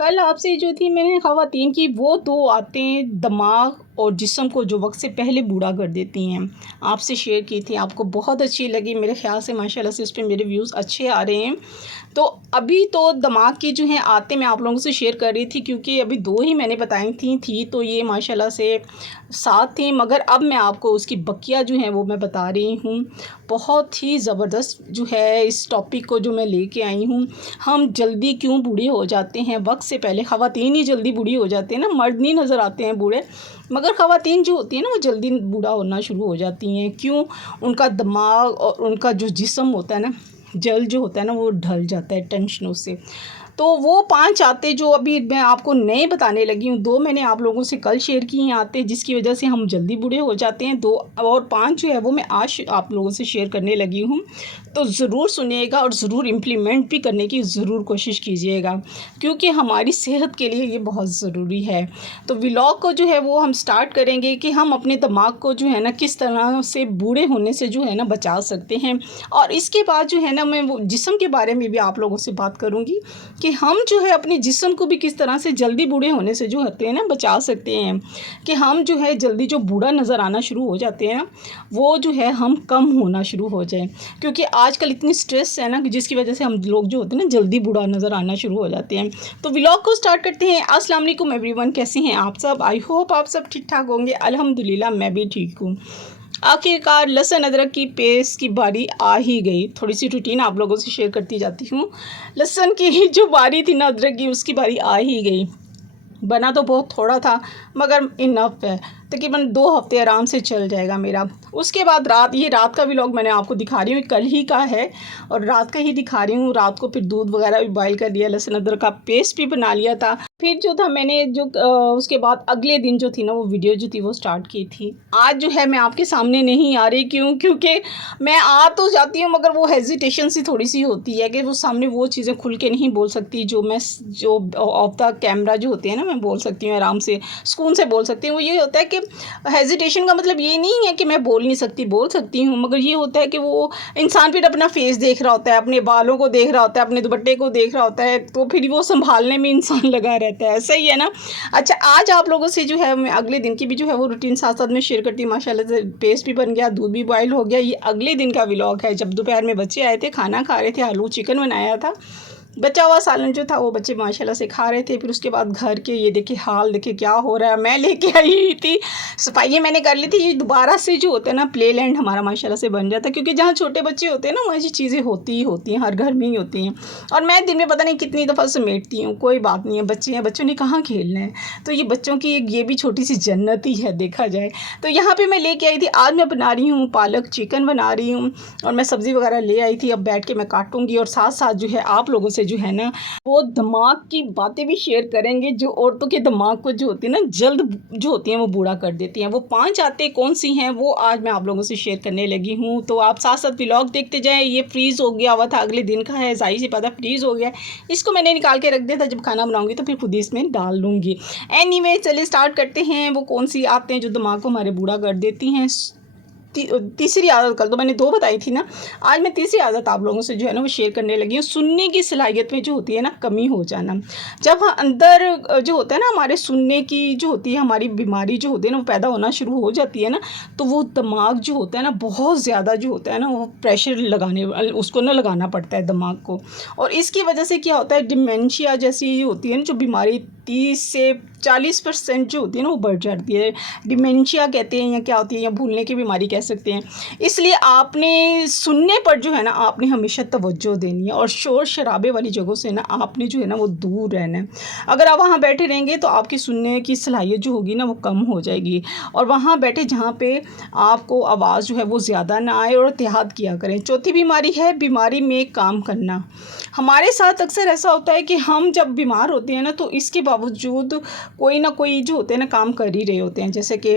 कल आपसे जो थी मैंने ख़वातीन की वो 2 आदतें दिमाग और जिस्म को जो वक्त से पहले बूढ़ा कर देती हैं, आपसे शेयर की थी। आपको बहुत अच्छी लगी, मेरे ख़्याल से माशाल्लाह से इस पे मेरे व्यूज़ अच्छे आ रहे हैं। तो अभी तो दिमाग की जो हैं आदतें मैं आप लोगों से शेयर कर रही थी, क्योंकि अभी 2 ही मैंने बताई थी तो ये माशाल्लाह से 7 थी, मगर अब मैं आपको उसकी बकिया जो हैं वो मैं बता रही हूँ। बहुत ही ज़बरदस्त जो है इस टॉपिक को जो मैं लेके आई हूँ। हम जल्दी क्यों बूढ़े हो जाते हैं वक्त से पहले? ख़वातीन ही जल्दी बूढ़ी हो जाती हैं ना, मर्द नहीं नज़र आते हैं बूढ़े, मगर ख़वातीन जो होती हैं ना वो जल्दी बूढ़ा होना शुरू हो जाती हैं। क्यों? उनका दिमाग और उनका जो जिस्म होता है ना, जल्द जो होता है ना, वो ढल जाता है टेंशनों से। तो वो 5 आदतें जो अभी मैं आपको नए बताने लगी हूँ, 2 मैंने आप लोगों से कल शेयर की हैं आदतें जिसकी वजह से हम जल्दी बूढ़े हो जाते हैं, 2 और 5 जो है वो मैं आज आप लोगों से शेयर करने लगी हूँ। तो ज़रूर सुनिएगा और ज़रूर इम्प्लीमेंट भी करने की ज़रूर कोशिश कीजिएगा, क्योंकि हमारी सेहत के लिए ये बहुत ज़रूरी है। तो व्लॉग को जो है वो हम स्टार्ट करेंगे कि हम अपने दिमाग को जो है ना किस तरह से बूढ़े होने से जो है ना बचा सकते हैं, और इसके बाद जो है ना मैं वो जिस्म के बारे में भी आप लोगों से बात करूँगी कि हम जो है अपने जिस्म को भी किस तरह से जल्दी बूढ़े होने से जो होते हैं ना बचा सकते हैं, कि हम जो है जल्दी जो बूढ़ा नज़र आना शुरू हो जाते हैं ना, वो जो है हम कम होना शुरू हो जाए। क्योंकि आजकल इतनी स्ट्रेस है ना कि जिसकी वजह से हम लोग जो होते हैं ना जल्दी बूढ़ा नज़र आना शुरू हो जाते हैं। तो व्लॉग को स्टार्ट करते हैं। अस्सलाम वालेकुम एवरीवन, कैसे हैं आप सब? आई होप आप सब ठीक ठाक होंगे। अल्हम्दुलिल्लाह मैं भी ठीक हूँ। आखिरकार लहसुन अदरक की पेस्ट की बारी आ ही गई। थोड़ी सी रूटीन आप लोगों से शेयर करती जाती हूँ। लहसुन की जो बारी थी ना, अदरक की, उसकी बारी आ ही गई। बना तो बहुत थोड़ा था, मगर इनफ है, तकरीबन 2 हफ़्ते आराम से चल जाएगा मेरा। उसके बाद रात का व्लॉग मैंने आपको दिखा रही हूँ, कल ही का है और रात का ही दिखा रही हूँ। रात को फिर दूध वगैरह भी बॉयल कर लिया, लहसुन अदरक का पेस्ट भी बना लिया था। फिर जो था मैंने जो उसके बाद अगले दिन जो थी ना वो वीडियो जो थी वो स्टार्ट की थी। आज जो है मैं आपके सामने नहीं आ रही, क्योंकि मैं आ तो जाती हूँ मगर वो हेजिटेशन सी थोड़ी सी होती है कि वो सामने वो चीज़ें खुल के नहीं बोल सकती जो मैं जो ऑफ द कैमरा जो होती है ना मैं बोल सकती हूँ, आराम से सुकून से बोल सकती हूँ। वो ये होता है कि हेजिटेशन का मतलब ये नहीं है कि मैं बोल नहीं सकती, बोल सकती हूँ, मगर ये होता है कि वो इंसान फिर अपना फेस देख रहा होता है, अपने बालों को देख रहा होता है, अपने दुपट्टे को देख रहा होता है, तो फिर वो संभालने में इंसान लगा रहता है। सही है ना? अच्छा, आज आप लोगों से जो है मैं अगले दिन की भी जो है वो रूटीन साथ साथ में शेयर करती हूँ। माशाल्लाह से पेस्ट भी बन गया, दूध भी बॉयल हो गया। ये अगले दिन का व्लॉग है, जब दोपहर में बच्चे आए थे, खाना खा रहे थे, आलू चिकन बनाया था, बचा हुआ सालन जो था वो बच्चे माशाल्लाह से खा रहे थे। फिर उसके बाद घर के ये देखिए हाल देखिए क्या हो रहा है। मैं लेके आई हुई थी, सफाइयाँ मैंने कर ली थी। ये दोबारा से जो होता है ना प्ले लैंड हमारा माशाल्लाह से बन जाता है, क्योंकि जहाँ छोटे बच्चे होते हैं ना वहाँ ये चीज़ें होती ही होती हैं, हर घर में ही होती हैं। और मैं दिन में पता नहीं कितनी दफ़ा समेटती हूँ, कोई बात नहीं है, बच्चे हैं, बच्चों ने कहाँ खेलना है, तो ये बच्चों की ये भी छोटी सी जन्नत ही है देखा जाए। तो यहाँ पर मैं लेके आई थी, आज मैं बना रही हूँ पालक चिकन बना रही हूँ, और मैं सब्ज़ी वगैरह ले आई थी। अब बैठ के मैं काटूँगी और साथ साथ जो है आप लोगों से जो है ना वो दिमाग की बातें भी शेयर करेंगे, जो औरतों के दिमाग को जो होती है ना जल्द जो होती हैं वो बूढ़ा कर देती हैं। वो 5 आदतें कौन सी हैं वो आज मैं आप लोगों से शेयर करने लगी हूँ। तो आप साथ साथ व्लॉग देखते जाएं। ये फ्रीज़ हो गया हुआ था, अगले दिन का है, ज़ाहिर सी बात है फ्रीज़ हो गया। इसको मैंने निकाल के रख दिया था, जब खाना बनाऊंगी तो फिर खुद ही इसमें डाल लूँगी। एनीवे चलिए स्टार्ट करते हैं। वो कौन सी आदतें हैं जो दिमाग को हमारे बूढ़ा कर देती हैं। तीसरी आदत, कल तो मैंने 2 बताई थी ना, आज मैं तीसरी आदत आप लोगों से जो है ना वो शेयर करने लगी हूँ। सुनने की सलाहियत में जो होती है ना कमी हो जाना। जब अंदर जो होता है ना हमारे सुनने की जो होती है हमारी बीमारी जो होती है ना वो पैदा होना शुरू हो जाती है ना, तो वो दिमाग जो होता है ना बहुत ज़्यादा जो होता है ना वो प्रेशर लगाने उसको ना लगाना पड़ता है दिमाग को। और इसकी वजह से क्या होता है, डिमेंशिया जैसी होती है ना जो बीमारी 30 से 40% जो होती है ना वो बढ़ जाती है। डिमेंशिया कहते हैं या क्या होती है, या भूलने की बीमारी कह सकते हैं। इसलिए आपने सुनने पर जो है ना आपने हमेशा तवज्जो देनी है, और शोर शराबे वाली जगहों से ना आपने जो है ना वो दूर रहना है। अगर आप वहाँ बैठे रहेंगे तो आपकी सुनने की सलाहियत जो होगी ना वो कम हो जाएगी। और वहाँ बैठे जहाँ पे आपको आवाज़ जो है वो ज़्यादा ना आए, और एहतियात किया करें। चौथी बीमारी है बीमारी में काम करना। हमारे साथ अक्सर ऐसा होता है कि हम जब बीमार होते हैं ना तो इसके बावजूद कोई ना कोई जो होते हैं ना काम कर ही रहे होते हैं। जैसे कि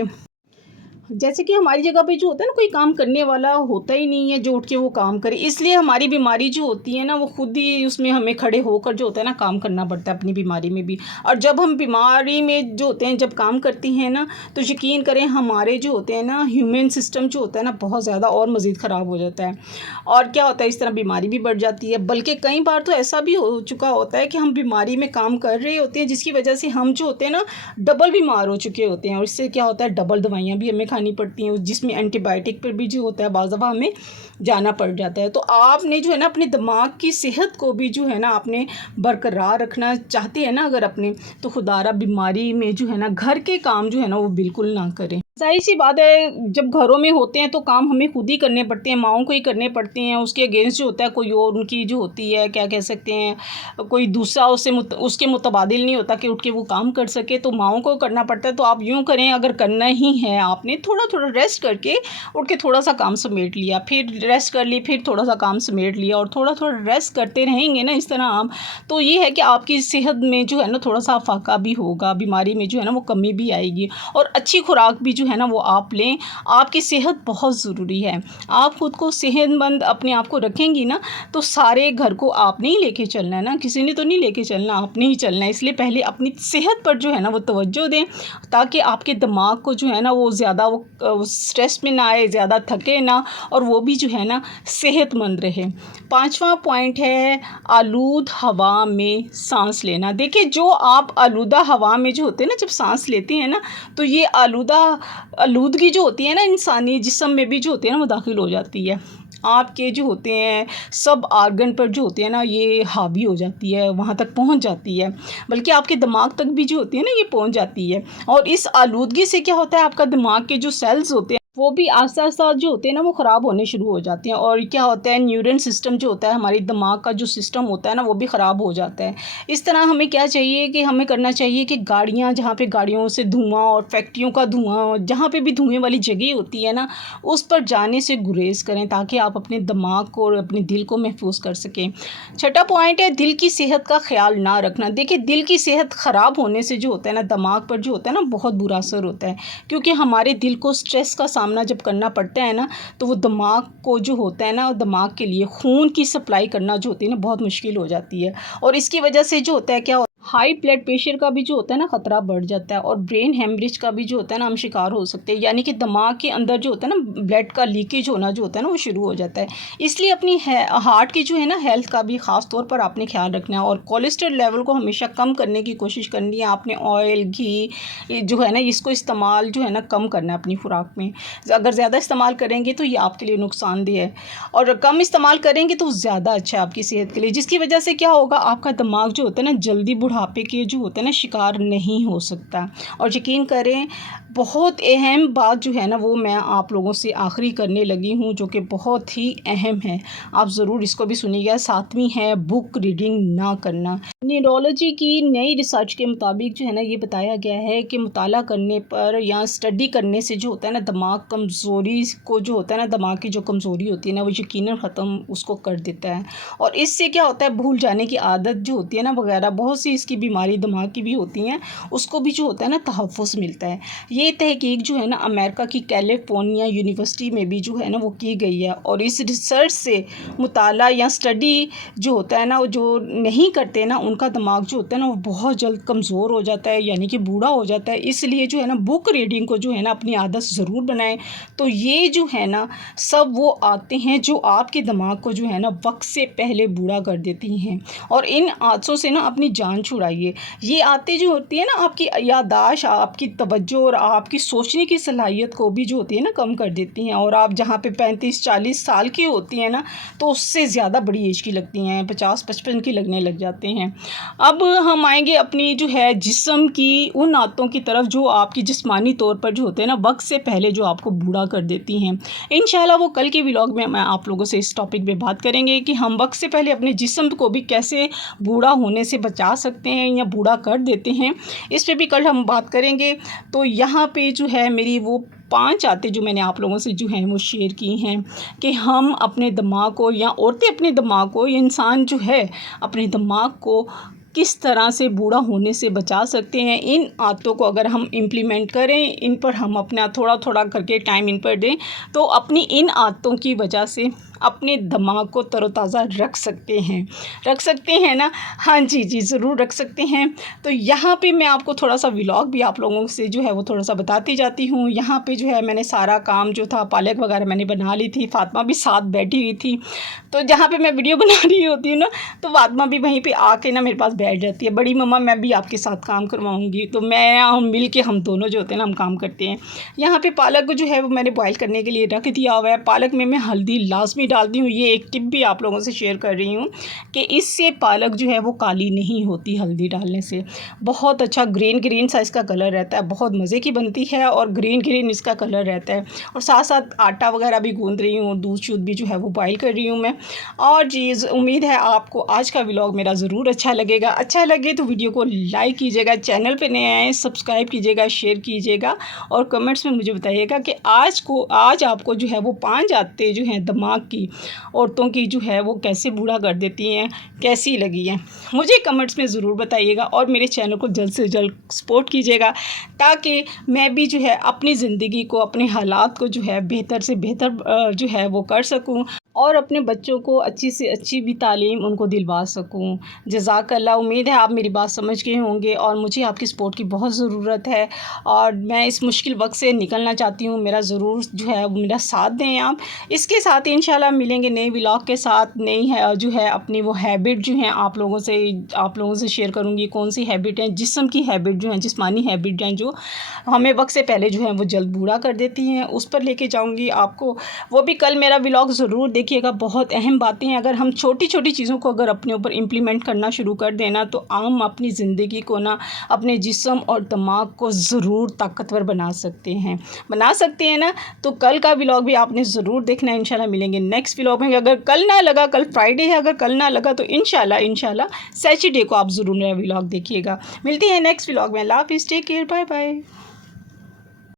जैसे कि हमारी जगह पे जो होता है ना, कोई काम करने वाला होता ही नहीं है जो उठ के वो काम करे, इसलिए हमारी बीमारी जो होती है ना वो खुद ही उसमें हमें खड़े होकर जो होता है ना काम करना पड़ता है अपनी बीमारी में भी। और जब हम बीमारी में जो होते हैं जब काम करती हैं ना, तो यकीन करें हमारे जो होते हैं ना ह्यूमन सिस्टम जो होता है ना बहुत ज़्यादा और मज़ीद ख़राब हो जाता है। और क्या होता है, इस तरह बीमारी भी बढ़ जाती है। बल्कि कई बार तो ऐसा भी हो चुका होता है कि हम बीमारी में काम कर रहे होते हैं, जिसकी वजह से हम जो होते हैं ना डबल बीमार हो चुके होते हैं। और इससे क्या होता है, डबल दवाइयाँ भी हमें खानी पड़ती हैं, जिसमें एंटीबायोटिक पर भी जो होता है बाज़ दफ़ा हमें जाना पड़ जाता है। तो आपने जो है ना अपने दिमाग की सेहत को भी जो है ना आपने बरकरार रखना चाहते हैं ना अगर अपने, तो खुदारा बीमारी में जो है ना घर के काम जो है ना वो बिल्कुल ना करें। ज़ाहिर सी बात है, जब घरों में होते हैं तो काम हमें खुद ही करने पड़ते हैं, माँओं को ही करने पड़ते हैं। उसके अगेंस्ट जो होता है कोई और उनकी जो होती है क्या कह सकते हैं, कोई दूसरा उसके मुतबादिल नहीं होता कि उठ के वो काम कर सके, तो माँओं को करना पड़ता है। तो आप यूँ करें, अगर करना ही है आपने थोड़ा थोड़ा रेस्ट करके उठ के थोड़ा सा काम समेट लिया, फिर रेस्ट कर ली, फिर थोड़ा सा काम समेट लिया, और थोड़ा थोड़ा रेस्ट करते रहेंगे ना इस तरह आप, तो ये है कि आपकी सेहत में जो है ना थोड़ा सा फाका भी होगा, बीमारी में जो है ना वो कमी भी आएगी। और अच्छी खुराक भी जो है ना वो आप लें। आपकी सेहत बहुत ज़रूरी है। आप खुद को सेहतमंद अपने आप को रखेंगी ना, तो सारे घर को आपने ही लेके चलना है ना, किसी ने तो नहीं लेके चलना, आपने ही चलना है। इसलिए पहले अपनी सेहत पर जो है ना वो तवज्जो दें, ताकि आपके दिमाग को जो है ना वो ज़्यादा वो स्ट्रेस में ना आए, ज़्यादा थके ना, और वो भी जो है ना सेहतमंद रहे। 5वां पॉइंट है आलूद हवा में सांस लेना। देखिए, जो आप आलूदा हवा में जो होते हैं ना जब सांस लेते हैं ना, तो ये आलूदगी जो होती है ना इंसानी जिस्म में भी जो होती है ना वो दाखिल हो जाती है। आपके जो होते हैं सब आर्गन पर जो होते हैं ना ये हावी हो जाती है, वहाँ तक पहुँच जाती है, बल्कि आपके दिमाग तक भी जो होती है ना ये पहुँच जाती है। और इस आलूदगी से क्या होता है, आपका दिमाग के जो सेल्स होते हैं वो भी आस्ता आस्ता जो होते हैं ना वो ख़राब होने शुरू हो जाते हैं। और क्या होता है, न्यूरन सिस्टम जो होता है, हमारे दिमाग का जो सिस्टम होता है ना वो भी ख़राब हो जाता है। इस तरह हमें क्या चाहिए कि हमें करना चाहिए कि गाड़ियाँ, जहाँ पे गाड़ियों से धुआं और फैक्ट्रियों का धुआं, जहाँ पे भी धुएँ वाली जगह होती है ना, उस पर जाने से गुरेज करें, ताकि आप अपने दिमाग को और अपने दिल को महफूज कर सकें। छठा पॉइंट है दिल की सेहत का ख्याल ना रखना। देखिए, दिल की सेहत ख़राब होने से जो होता है ना दिमाग पर जो होता है ना बहुत बुरा असर होता है, क्योंकि हमारे दिल को स्ट्रेस का सामना जब करना पड़ता है ना, तो वो दिमाग को जो होता है ना, दिमाग के लिए खून की सप्लाई करना जो होती है ना बहुत मुश्किल हो जाती है। और इसकी वजह से जो होता है क्या, हाई ब्लड प्रेशर का भी जो होता है ना ख़तरा बढ़ जाता है, और ब्रेन हेमरेज का भी जो होता है ना हम शिकार हो सकते हैं, यानी कि दिमाग के अंदर जो होता है ना ब्लड का लीकेज होना जो होता है ना वो शुरू हो जाता है। इसलिए अपनी हार्ट की जो है ना हेल्थ का भी ख़ास तौर पर आपने ख्याल रखना है, और कोलेस्ट्रॉल लेवल को हमेशा कम करने की कोशिश करनी है आपने। ऑयल, घी जो है ना इसको इस्तेमाल जो है ना कम करना है अपनी खुराक में। अगर ज़्यादा इस्तेमाल करेंगे तो ये आपके लिए नुकसानदेह है, और कम इस्तेमाल करेंगे तो ज़्यादा अच्छा है आपकी सेहत के लिए, जिसकी वजह से क्या होगा, आपका दिमाग जो होता है ना जल्दी बुढ़ापे के जो होते हैं ना शिकार नहीं हो सकता। और यकीन करें, बहुत अहम बात जो है ना वो मैं आप लोगों से आखिरी करने लगी हूँ, जो कि बहुत ही अहम है, आप ज़रूर इसको भी सुनिएगा। 7वीं है बुक रीडिंग ना करना। न्यूरोलॉजी की नई रिसर्च के मुताबिक जो है ना ये बताया गया है कि मुताला करने पर या स्टडी करने से जो होता है ना दिमाग कमज़ोरी को जो होता है ना, दिमाग की जो कमज़ोरी होती है ना वो यकीनन ख़त्म उसको कर देता है। और इससे क्या होता है, भूल जाने की आदत जो होती है ना वगैरह बहुत सी इसकी बीमारी दिमाग की भी होती हैं, उसको भी जो होता है ना तहफ़्फ़ुज़ मिलता है। ये तहकीक जो है ना अमेरिका की कैलिफोर्निया यूनिवर्सिटी में भी जो है ना वो की गई है, और इस रिसर्च से मुताला या स्टडी जो होता है ना वो जो नहीं करते ना उनका दिमाग जो होता है ना वो बहुत जल्द कमज़ोर हो जाता है, यानी कि बूढ़ा हो जाता है। इसलिए जो है ना बुक रीडिंग को जो है ना अपनी आदत ज़रूर बनाएं। तो ये जो है ना सब वो आते हैं जो आपके दिमाग को जो है ना वक्त से पहले बूढ़ा कर देती हैं, और इन आदतों से ना अपनी जान छुड़ाइए। ये आदतें जो होती है ना आपकी याददाश्त, आपकी तवज्जो और आपकी सोचने की सलाहियत को भी जो होती है ना कम कर देती हैं, और आप जहाँ पे 35-40 साल की होती हैं ना तो उससे ज़्यादा बड़ी एज की लगती हैं, 50-55 की लगने लग जाते हैं। अब हम आएंगे अपनी जो है जिस्म की उन आदतों की तरफ जो आपकी जिस्मानी तौर पर जो होते हैं ना वक्त से पहले जो आपको बूढ़ा कर देती हैं। इंशाल्लाह वो कल के व्लॉग में मैं आप लोगों से इस टॉपिक पे बात करेंगे कि हम वक्त से पहले अपने जिस्म को भी कैसे बूढ़ा होने से बचा सकते हैं या बूढ़ा कर देते हैं, इस पे भी कल हम बात करेंगे। तो यहाँ पे जो है मेरी वो 5 आदतें जो मैंने आप लोगों से जो हैं वो शेयर की हैं कि हम अपने दिमाग को, या औरतें अपने दिमाग को, या इंसान जो है अपने दिमाग को किस तरह से बूढ़ा होने से बचा सकते हैं। इन आदतों को अगर हम इम्प्लीमेंट करें, इन पर हम अपना थोड़ा थोड़ा करके टाइम इन पर दें, तो अपनी इन आदतों की वजह से अपने दिमाग को तरोताज़ा रख सकते हैं ना। हाँ जी, जी ज़रूर रख सकते हैं। तो यहाँ पे मैं आपको थोड़ा सा व्लॉग भी आप लोगों से जो है वो थोड़ा सा बताती जाती हूँ। यहाँ पे जो है मैंने सारा काम जो था, पालक वगैरह मैंने बना ली थी, फ़ातिमा भी साथ बैठी हुई थी। तो जहाँ पे मैं वीडियो बना रही होती हूँ ना, तो फ़ातिमा भी वहीं पे आके ना मेरे पास बैठ जाती है, बड़ी मम्मा मैं भी आपके साथ काम करवाऊँगी। तो हम मिल के हम दोनों जो होते हैं ना, हम काम करते हैं। यहाँ पे पालक जो है वो मैंने बॉयल करने के लिए रख दिया हुआ है। पालक में मैं हल्दी लाज़मी डालती हूँ। ये एक टिप भी आप लोगों से शेयर कर रही हूँ कि इससे पालक जो है वो काली नहीं होती हल्दी डालने से। बहुत अच्छा ग्रीन सा इसका कलर रहता है, बहुत मज़े की बनती है और ग्रीन इसका कलर रहता है। और साथ साथ आटा वगैरह भी गूँध रही हूँ, दूध भी जो है वो बॉयल कर रही हूँ मैं। और चीज़ उम्मीद है आपको आज का व्लॉग मेरा ज़रूर अच्छा लगेगा। अच्छा लगे तो वीडियो को लाइक कीजिएगा, चैनल पे नए आए सब्सक्राइब कीजिएगा, शेयर कीजिएगा और कमेंट्स में मुझे बताइएगा कि आज आपको जो है वो 5 आदतें जो हैं दिमाग की औरतों की जो है वो कैसे बूढ़ा कर देती हैं, कैसी लगी हैं, मुझे कमेंट्स में ज़रूर बताइएगा। और मेरे चैनल को जल्द से जल्द सपोर्ट कीजिएगा ताकि मैं भी जो है अपनी ज़िंदगी को, अपने हालात को जो है बेहतर से बेहतर जो है वो कर सकूं और अपने बच्चों को अच्छी से अच्छी भी तालीम उनको दिलवा सकूं। जज़ाकल्लाह। उम्मीद है आप मेरी बात समझ गए होंगे और मुझे आपकी सपोर्ट की बहुत ज़रूरत है और मैं इस मुश्किल वक्त से निकलना चाहती हूँ। मेरा ज़रूर जो है वो मेरा साथ दें आप। इसके साथ इंशाल्लाह मिलेंगे नए व्लॉग के साथ। नई है जो है अपनी वो हैबिट जो है आप लोगों से शेयर करूँगी। कौन सी हैबिट है, जिस्म की हैबिट जो है, जिस्मानी हैबिट हैं जो हमें वक्त से पहले जो है वो जल्द बूढ़ा कर देती हैं, उस पर लेके जाऊँगी आपको। वो भी कल मेरा व्लॉग ज़रूर देखिएगा। बहुत अहम बातें हैं, अगर हम छोटी छोटी चीज़ों को अगर अपने ऊपर इम्प्लीमेंट करना शुरू कर देना तो हम अपनी ज़िंदगी को ना, अपने जिस्म और दिमाग को ज़रूर ताकतवर बना सकते हैं ना। तो कल का व्लॉग भी आपने ज़रूर देखना है। इंशाल्लाह मिलेंगे नेक्स्ट व्लॉग में। अगर कल ना लगा, कल फ्राइडे है, अगर कल ना लगा तो इंशाल्लाह सैटरडे को आप ज़रूर मेरा व्लॉग देखिएगा। मिलती है नेक्स्ट व्लॉग में। अल्लाह हाफ़िज़, टेक केयर, बाय बाय।